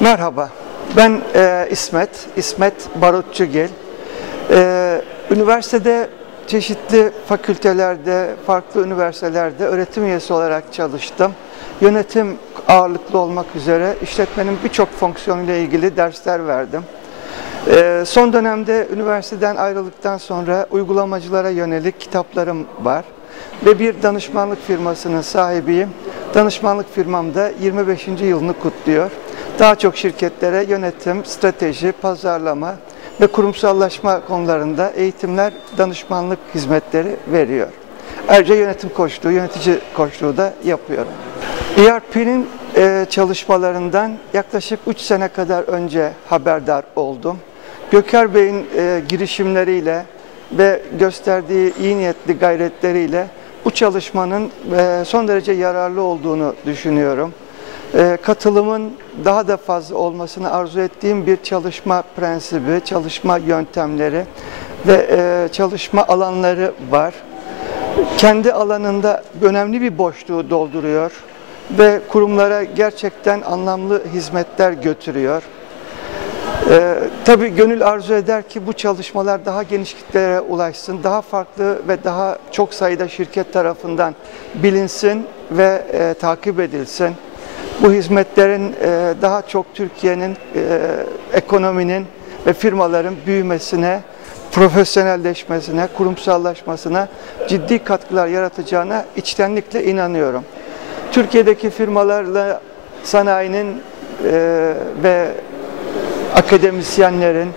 Merhaba, ben e, İsmet, İsmet Barutçugil. E, üniversitede çeşitli fakültelerde, farklı üniversitelerde öğretim üyesi olarak çalıştım. Yönetim ağırlıklı olmak üzere işletmenin birçok fonksiyonuyla ilgili dersler verdim. E, son dönemde üniversiteden ayrıldıktan sonra uygulamacılara yönelik kitaplarım var ve bir danışmanlık firmasının sahibiyim. Danışmanlık firmamda 25. yılını kutluyor. Daha çok şirketlere yönetim, strateji, pazarlama ve kurumsallaşma konularında eğitimler, danışmanlık hizmetleri veriyor. Ayrıca yönetim koçluğu, yönetici koçluğu da yapıyorum. ERP'nin e, çalışmalarından yaklaşık 3 sene kadar önce haberdar oldum. Göker Bey'in e, girişimleriyle ve gösterdiği iyi niyetli gayretleriyle bu çalışmanın e, son derece yararlı olduğunu düşünüyorum. E, katılımın daha da fazla olmasını arzu ettiğim bir çalışma prensibi, çalışma yöntemleri ve e, çalışma alanları var. Kendi alanında önemli bir boşluğu dolduruyor ve kurumlara gerçekten anlamlı hizmetler götürüyor. Ee, tabii gönül arzu eder ki bu çalışmalar daha geniş kitlelere ulaşsın, daha farklı ve daha çok sayıda şirket tarafından bilinsin ve e, takip edilsin. Bu hizmetlerin e, daha çok Türkiye'nin e, ekonominin ve firmaların büyümesine, profesyonelleşmesine, kurumsallaşmasına ciddi katkılar yaratacağına içtenlikle inanıyorum. Türkiye'deki firmalarla sanayinin e, ve akademisyenlerin,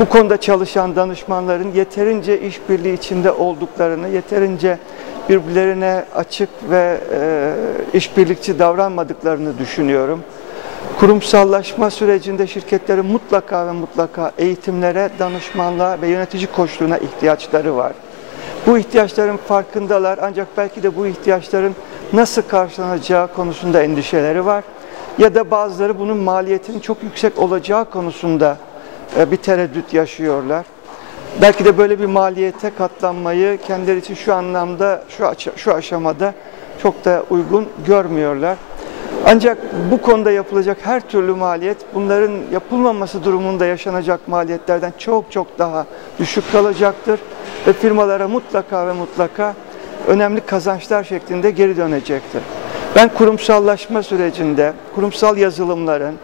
bu konuda çalışan danışmanların yeterince işbirliği içinde olduklarını, yeterince birbirlerine açık ve e, işbirlikçi davranmadıklarını düşünüyorum. Kurumsallaşma sürecinde şirketlerin mutlaka ve mutlaka eğitimlere, danışmanlığa ve yönetici koçluğuna ihtiyaçları var. Bu ihtiyaçların farkındalar ancak belki de bu ihtiyaçların nasıl karşılanacağı konusunda endişeleri var. Ya da bazıları bunun maliyetinin çok yüksek olacağı konusunda bir tereddüt yaşıyorlar. Belki de böyle bir maliyete katlanmayı kendileri için şu anlamda, şu, şu aşamada çok da uygun görmüyorlar. Ancak bu konuda yapılacak her türlü maliyet bunların yapılmaması durumunda yaşanacak maliyetlerden çok çok daha düşük kalacaktır ve firmalara mutlaka ve mutlaka önemli kazançlar şeklinde geri dönecektir. Ben kurumsallaşma sürecinde kurumsal yazılımların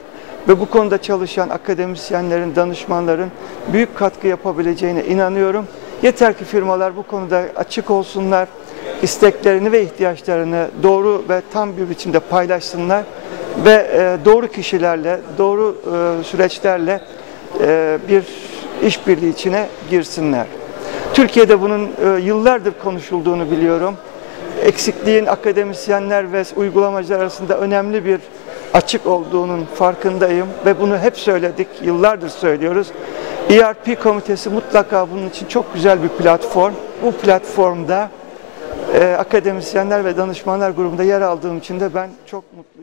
ve bu konuda çalışan akademisyenlerin, danışmanların büyük katkı yapabileceğine inanıyorum. Yeter ki firmalar bu konuda açık olsunlar, isteklerini ve ihtiyaçlarını doğru ve tam bir biçimde paylaşsınlar ve e, doğru kişilerle, doğru e, süreçlerle e, bir işbirliği içine girsinler. Türkiye'de bunun yıllardır konuşulduğunu biliyorum. Eksikliğin akademisyenler ve uygulamacılar arasında önemli bir açık olduğunun farkındayım ve bunu hep söyledik, yıllardır söylüyoruz. ERP komitesi mutlaka bunun için çok güzel bir platform. Bu platformda e, akademisyenler ve danışmanlar grubunda yer aldığım için de ben çok mutluyum.